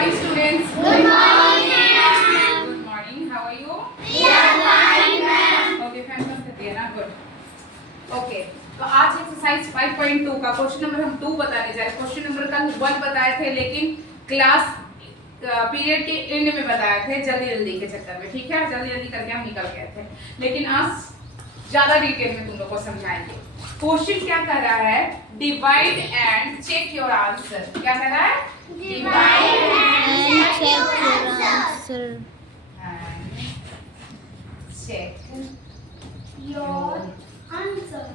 morning, students. Good morning, ma'am. Good morning. How are you? We are fine, ma'am. Okay, fantastic. है ना, good. Okay. तो आज exercise 5.2 का question number हम 2 बताने जा रहे हैं. क्वेश्चन नंबर कल 1 बताए थे, लेकिन क्लास पीरियड के एंड में बताए थे जल्दी के चक्कर में. ठीक है, जल्दी करके हम निकल गए थे, लेकिन आज ज्यादा डिटेल में तुम लोग को समझाएंगे. क्वेश्चन क्या कर रहा है? Divide and check your answer. क्या कर रहा है? Divide and check your answer. And check Your answer.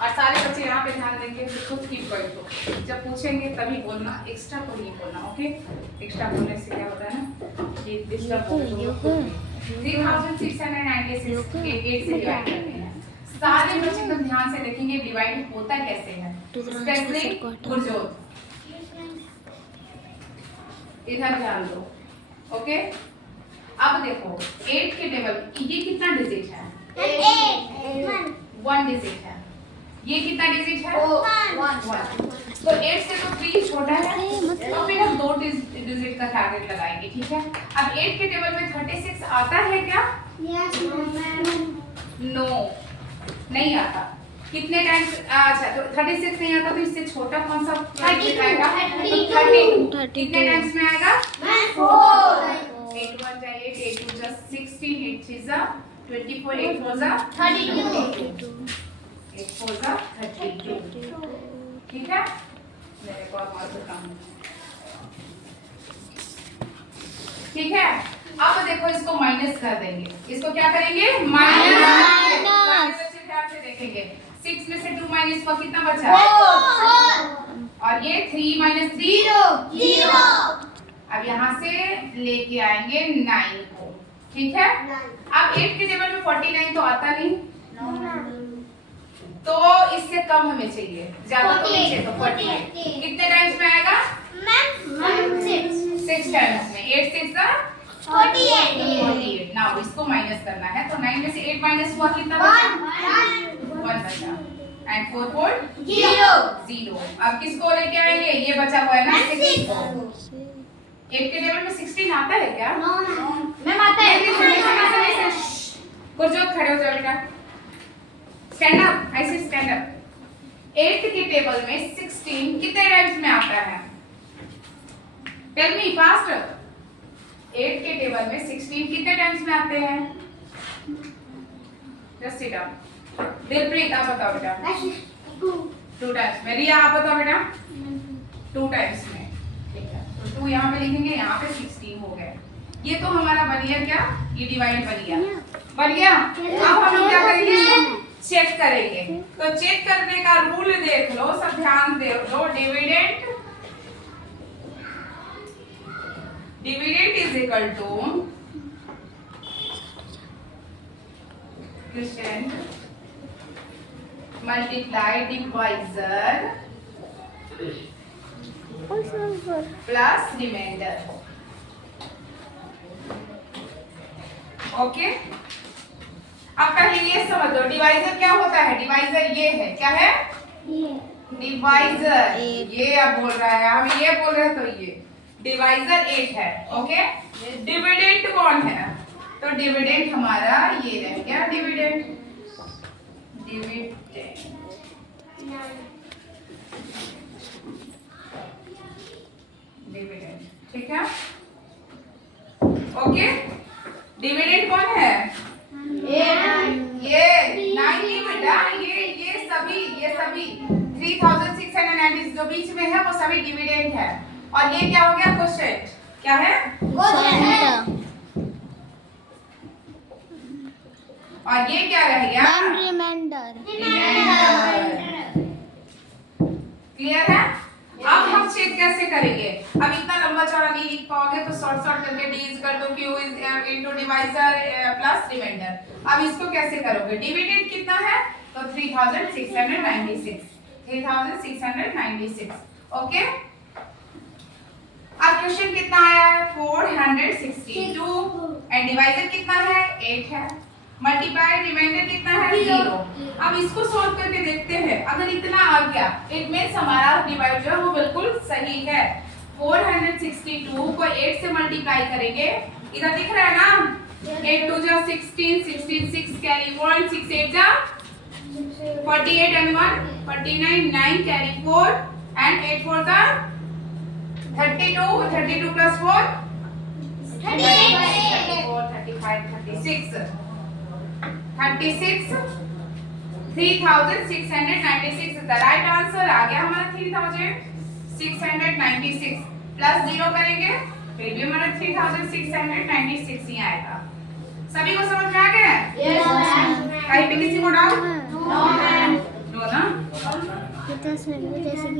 और सारे बच्चे यहाँ पे ध्यान देंगे, खुद की पॉइंट को जब पूछेंगे तभी बोलना, एक्स्ट्रा को नहीं बोलना. ओके, एक्स्ट्रा बोलने से क्या होता है ना, ये डिस्टर्ब हो जाता है. 3696 8 से डिवाइड करते हैं. सारे बच्चे तो ध्यान से देखेंगे डिवाइड होता कैसे है. स्पेशली गुरजोत, इधर ध्यान दो. ओके, अब देखो 8 के टेबल, ये कितना डिजिट है? 1 डिजिट है. ये कितना डिजिट है? 1. तो 8 से तो 3 छोटा है, तो फिर हम 2 डिजिट का टारगेट लगाएंगे. ठीक है, अब 8 के टेबल में 36 आता है क्या? नो, नहीं आता. कितने टाइम्स? अच्छा, तो 36 नहीं आता, तो इससे छोटा कौन सा आएगा? 32. कितने टाइम्स में आएगा? 4. 8 1 जा 8, 8 2 जा 16, 8 3 जा 24, 8 4 जा 32. 8 4 जा 32. ठीक है, मेरे को और काम. ठीक है, अब देखो इसको माइनस कर देंगे. इसको क्या करेंगे? माइनस. ध्यान से देखेंगे. 6 में से 2 माइनस 4 कितना बचा? 4. और ये 3 माइनस 3 0. अब यहाँ से लेके आएंगे 9 को. ठीक है, अब 8 के टेबल में 49 तो आता नहीं, तो इससे कम हमें चाहिए. ज्यादा तो नहीं चाहिए, तो 48. कितने टाइम्स में आएगा? 6 टाइम्स में. 8 6 जा 48. नाउ इसको माइनस करना है, तो 9 में से 8 माइनस हुआ कितना बचा? 1 बचा. एंड 4 4 0. अब किसको लेके आएंगे? ये बचा हुआ है ना 6 को. 8 के टेबल में 16 आता है क्या? मैम आता है. गुरजोत खड़े हो जाओ बेटा. स्टैंड अप, ऐसे स्टैंड अप. 8 के टेबल में 16 कितने टाइम्स में आता है? Tell me fast. 8 के टेबल में 16 कितने टाइम्स में आते हैं? Just sit up. दिलप्रीत आप बताओ बेटा. 2 टाइम्स में. रिया आप बताओ बेटा. 2 टाइम्स में. ठीक है, तो 2 यहाँ पे लिखेंगे, यहाँ पे 16 हो गए. ये तो हमारा बन गया क्या? ये डिवाइड बन गया. अब हम लोग क्या करेंगे? चेक करेंगे. तो चेक करने का रूल देख लो, सब ध्यान दे लो. Dividend is equal to quotient multiply divisor plus remainder. Okay, अब पहले ये समझ लो डिवाइजर क्या होता है. डिवाइजर ये है, क्या है? डिवाइजर. ये अब बोल रहा है, हम ये बोल रहे हैं, तो ये डिवाइजर 8 है. ओके, डिविडेंड कौन है? तो डिविडेंड हमारा ये रह गया. डिविडेंड ठीक है. ओके, डिविडेंड कौन है? ये 90 बेटा. ये सभी 3690 जो बीच में है वो सभी डिविडेंड है. और ये क्या हो गया? क्वोशिएंट. क्या है? और ये क्या रह गया? रिमाइंडर. क्लियर है? अब हम चेक कैसे करेंगे? अब इतना लंबा चौड़ा नहीं लिख पाओगे, तो शॉर्ट करके d is equal to q into divisor plus remainder. अब इसको कैसे करोगे? डिविडेंड कितना है? तो 3696. ओके, अब क्वेश्चन कितना आया है? 462. एंड डिवाइजर कितना है? 8 है. मल्टीप्लाई रिमाइंडर कितना है 0। अब इसको सॉल्व करके देखते हैं। अगर इतना आ गया इट मींस हमारा डिवाइड जो है वो बिल्कुल सही है। 462 को 8 से मल्टीप्लाई करेंगे, इधर दिख रहा है ना 8 2 जा 16 16 6 कैरी 1 6 8 जा 48 and 1 49 9 carry 4 and 8 4 जा 32 32 plus 4 34 35 36 3696 द राइट आंसर आ गया हमारा 3696 प्लस 0 करेंगे फिर भी हमारा 3696 ही आएगा। सभी को समझ में आ गया है? Yes, ma'am. कहीं पे किसी को डाउट? No, ma'am. नो ना? जैसे कि